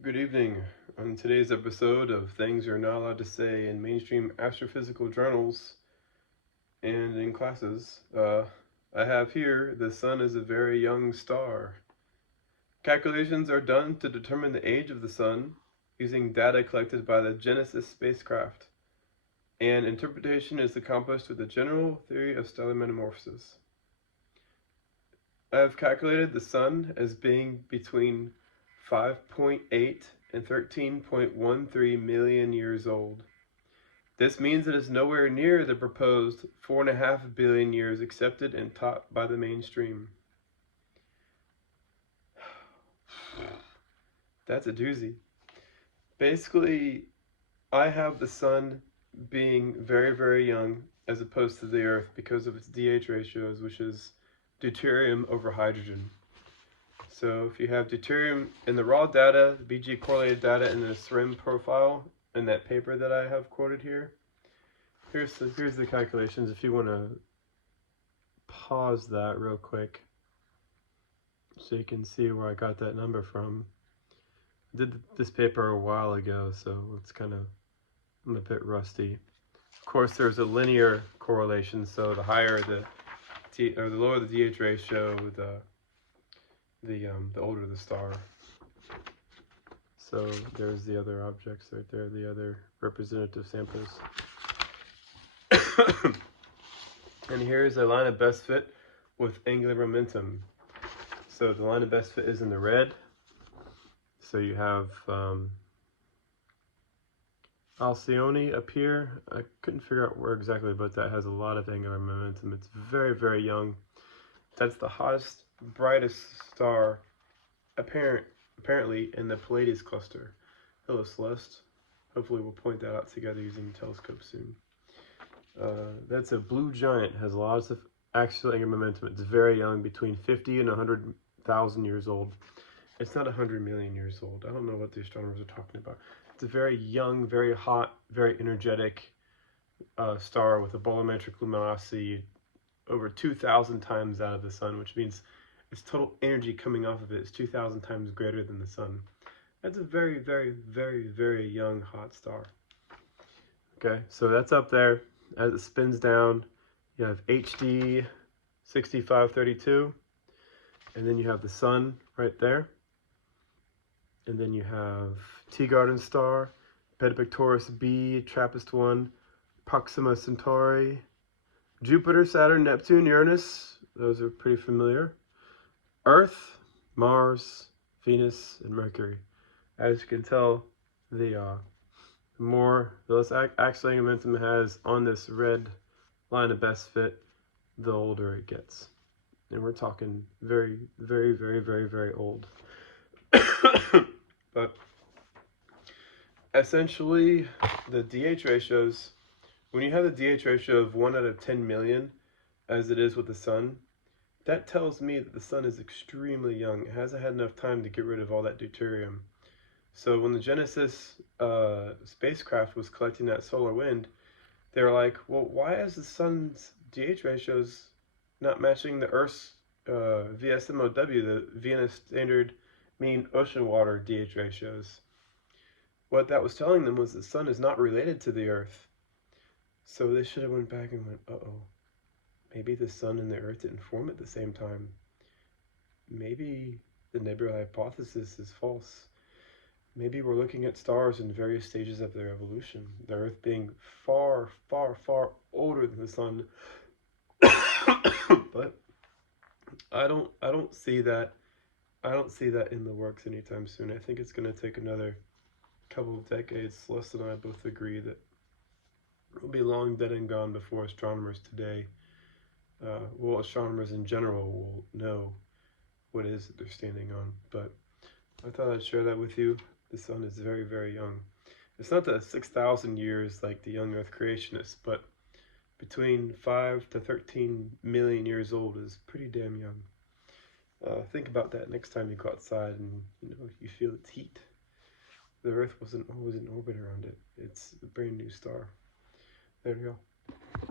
Good evening. On today's episode of Things You're Not Allowed to Say in Mainstream Astrophysical Journals and in classes, I have here the Sun is a very young star. Calculations are done to determine the age of the Sun using data collected by the Genesis spacecraft, and interpretation is accomplished with the general theory of stellar metamorphosis. I have calculated the Sun as being between 5.8 and 13.13 million years old. This means it is nowhere near the proposed 4.5 billion years accepted and taught by the mainstream. That's a doozy. Basically, I have the Sun being very, very young as opposed to the Earth because of its DH ratios, which is deuterium over hydrogen. So if you have deuterium in the raw data, the BG correlated data, and the SRIM profile in that paper that I have quoted here, here's the calculations if you want to pause that real quick so you can see where I got that number from. I did this paper a while ago, so it's I'm a bit rusty. Of course, there's a linear correlation, so the higher the lower the DH ratio, the older the star. So there's the other objects right there, the other representative samples. And here's a line of best fit with angular momentum. So the line of best fit is in the red. So you have Alcyone up here. I couldn't figure out where exactly, but that has a lot of angular momentum. It's very, very young. That's the hottest, brightest star apparently in the Pleiades cluster. Hello, Celeste. Hopefully we'll point that out together using the telescope soon. That's a blue giant, has lots of axial angular momentum. It's very young, between 50 and 100,000 years old. It's not 100 million years old. I don't know what the astronomers are talking about. It's a very young, very hot, very energetic star with a bolometric luminosity over 2,000 times that of the sun, which means its total energy coming off of it is 2,000 times greater than the sun. That's a very, very, very, very young hot star. Okay, so that's up there. As it spins down, you have HD 6532, and then you have the sun right there. And then you have Teegarden star, Beta Pictoris b, TRAPPIST-1, Proxima Centauri, Jupiter, Saturn, Neptune, Uranus. Those are pretty familiar. Earth, Mars, Venus, and Mercury. As you can tell, the less axial angular momentum it has on this red line of best fit, the older it gets. And we're talking very, very, very, very, very old. But essentially, the DH ratios, when you have the DH ratio of 1 out of 10 million, as it is with the sun, that tells me that the sun is extremely young. It hasn't had enough time to get rid of all that deuterium. So when the Genesis spacecraft was collecting that solar wind, they were like, well, why is the sun's DH ratios not matching the Earth's VSMOW, the Vienna Standard Mean Ocean Water DH ratios? What that was telling them was the sun is not related to the Earth. So they should have went back and went, uh-oh, maybe the sun and the Earth didn't form at the same time. Maybe the nebula hypothesis is false. Maybe we're looking at stars in various stages of their evolution, the Earth being far, far, far older than the sun. But I don't see that. I don't see that in the works anytime soon. I think it's going to take another couple of decades. Celeste and I both agree that we'll be long dead and gone before astronomers today, astronomers in general, will know what it is that they're standing on. But I thought I'd share that with you. The sun is very, very young. It's not the 6,000 years like the young Earth creationists, but between 5 to 13 million years old is pretty damn young. Think about that next time you go outside and you feel its heat. The Earth wasn't always in orbit around it. It's a brand new star. There we go.